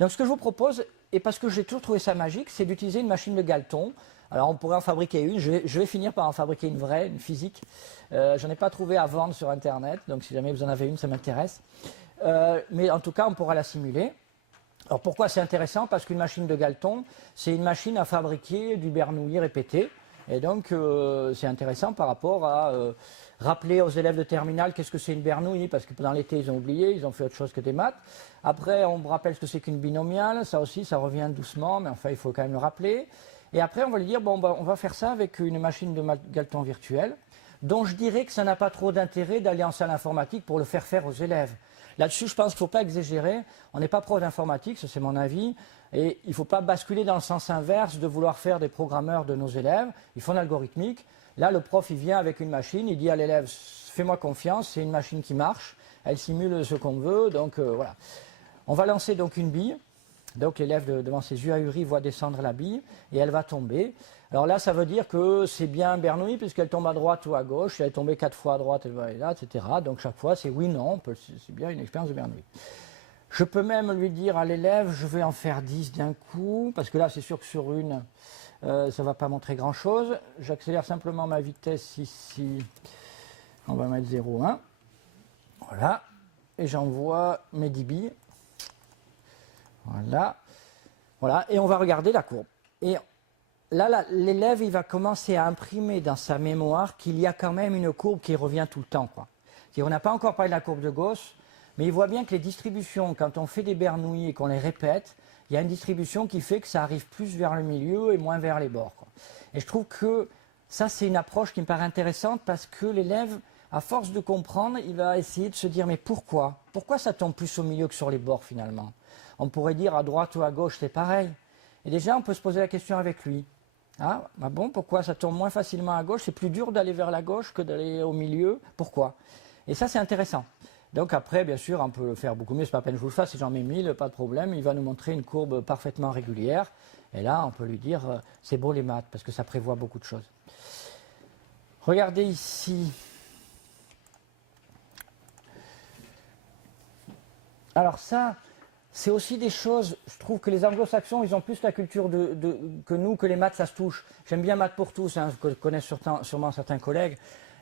Donc ce que je vous propose, et parce que j'ai toujours trouvé ça magique, c'est d'utiliser une machine de Galton. Alors on pourrait en fabriquer une, je vais finir par en fabriquer une vraie, une physique. J'en ai pas trouvé à vendre sur internet, donc si jamais vous en avez une, ça m'intéresse. Mais en tout cas, on pourra la simuler. Alors pourquoi c'est intéressant? Parce qu'une machine de Galton, c'est une machine à fabriquer du Bernoulli répété. Et donc c'est intéressant par rapport à rappeler aux élèves de terminale qu'est-ce que c'est une Bernoulli, parce que pendant l'été ils ont oublié, ils ont fait autre chose que des maths. Après on me rappelle ce que c'est qu'une binomiale, ça aussi ça revient doucement, mais enfin il faut quand même le rappeler. Et après on va lui dire, bon on va faire ça avec une machine de Galton virtuelle, dont je dirais que ça n'a pas trop d'intérêt d'aller en salle informatique pour le faire faire aux élèves. Là-dessus, je pense qu'il ne faut pas exagérer. On n'est pas prof d'informatique, ça c'est mon avis. Et il ne faut pas basculer dans le sens inverse de vouloir faire des programmeurs de nos élèves. Ils font l'algorithmique. Là, le prof, il vient avec une machine, il dit à l'élève, fais-moi confiance, c'est une machine qui marche. Elle simule ce qu'on veut, donc voilà. On va lancer donc une bille. Donc l'élève, devant ses yeux ahuris, voit descendre la bille et elle va tomber. Alors là, ça veut dire que c'est bien Bernoulli puisqu'elle tombe à droite ou à gauche. Si elle est tombée 4 fois à droite, elle va aller là, etc. Donc chaque fois, c'est oui, non. C'est bien une expérience de Bernoulli. Je peux même lui dire à l'élève, je vais en faire 10 d'un coup, parce que là, c'est sûr que sur une, ça ne va pas montrer grand-chose. J'accélère simplement ma vitesse ici. On va mettre 0,1. Voilà. Et j'envoie mes 10 billes. Voilà. Voilà. Et on va regarder la courbe. Et là, l'élève, il va commencer à imprimer dans sa mémoire qu'il y a quand même une courbe qui revient tout le temps, quoi. On n'a pas encore parlé de la courbe de Gauss, mais il voit bien que les distributions, quand on fait des Bernoulli et qu'on les répète, il y a une distribution qui fait que ça arrive plus vers le milieu et moins vers les bords, quoi. Et je trouve que ça, c'est une approche qui me paraît intéressante parce que l'élève, à force de comprendre, il va essayer de se dire mais pourquoi? Pourquoi ça tombe plus au milieu que sur les bords finalement? On pourrait dire à droite ou à gauche, c'est pareil. Et déjà, on peut se poser la question avec lui. Ah, bah bon, pourquoi ça tombe moins facilement à gauche? C'est plus dur d'aller vers la gauche que d'aller au milieu. Pourquoi? Et ça, c'est intéressant. Donc après, bien sûr, on peut le faire beaucoup mieux. C'est pas la peine que je vous le fasse. Si j'en mets 1000, pas de problème. Il va nous montrer une courbe parfaitement régulière. Et là, on peut lui dire, c'est beau les maths, parce que ça prévoit beaucoup de choses. Regardez ici. Alors ça, c'est aussi des choses, je trouve que les anglo-saxons, ils ont plus la culture que nous, que les maths, ça se touche. J'aime bien maths pour tous, hein, que connaissent sûrement certains collègues.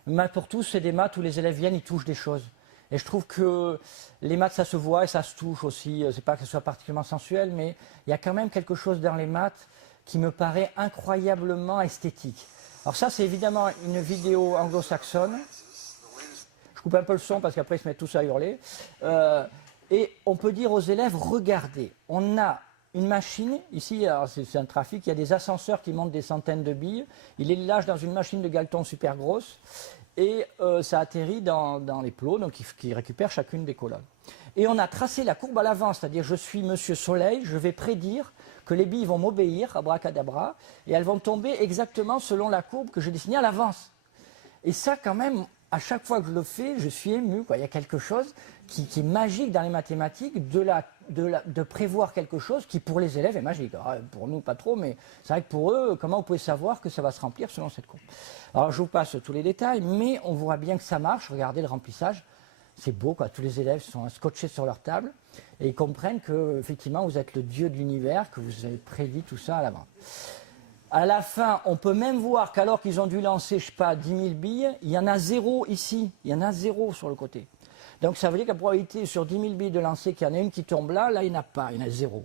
Maths pour tous, c'est des maths où les élèves viennent, ils touchent des choses. Et je trouve que les maths, ça se voit et ça se touche aussi. C'est pas que ce soit particulièrement sensuel, mais il y a quand même quelque chose dans les maths qui me paraît incroyablement esthétique. Alors ça, c'est évidemment une vidéo anglo-saxonne. Je coupe un peu le son parce qu'après, ils se mettent tous à hurler. Et on peut dire aux élèves, regardez, on a une machine, ici c'est un trafic, il y a des ascenseurs qui montent des centaines de billes, il les lâche dans une machine de Galton super grosse, et ça atterrit dans les plots, donc qui récupèrent chacune des colonnes. Et on a tracé la courbe à l'avance, c'est-à-dire je suis Monsieur Soleil, je vais prédire que les billes vont m'obéir, abracadabra, et elles vont tomber exactement selon la courbe que j'ai dessinée à l'avance. Et ça quand même, à chaque fois que je le fais, je suis ému, quoi. Il y a quelque chose qui est magique dans les mathématiques, de prévoir quelque chose qui pour les élèves est magique. Alors, pour nous pas trop, mais c'est vrai que pour eux, comment vous pouvez savoir que ça va se remplir selon cette courbe? Alors je vous passe tous les détails, mais on voit bien que ça marche. Regardez le remplissage, c'est beau, quoi. Tous les élèves sont scotchés sur leur table et ils comprennent que effectivement vous êtes le dieu de l'univers, que vous avez prédit tout ça à l'avance. À la fin, on peut même voir qu'alors qu'ils ont dû lancer, je sais pas, 10 000 billes, il y en a 0 ici, il y en a 0 sur le côté. Donc ça veut dire que la probabilité sur 10 000 billes de lancer qu'il y en a une qui tombe là, il n'y en a pas, il y en a 0.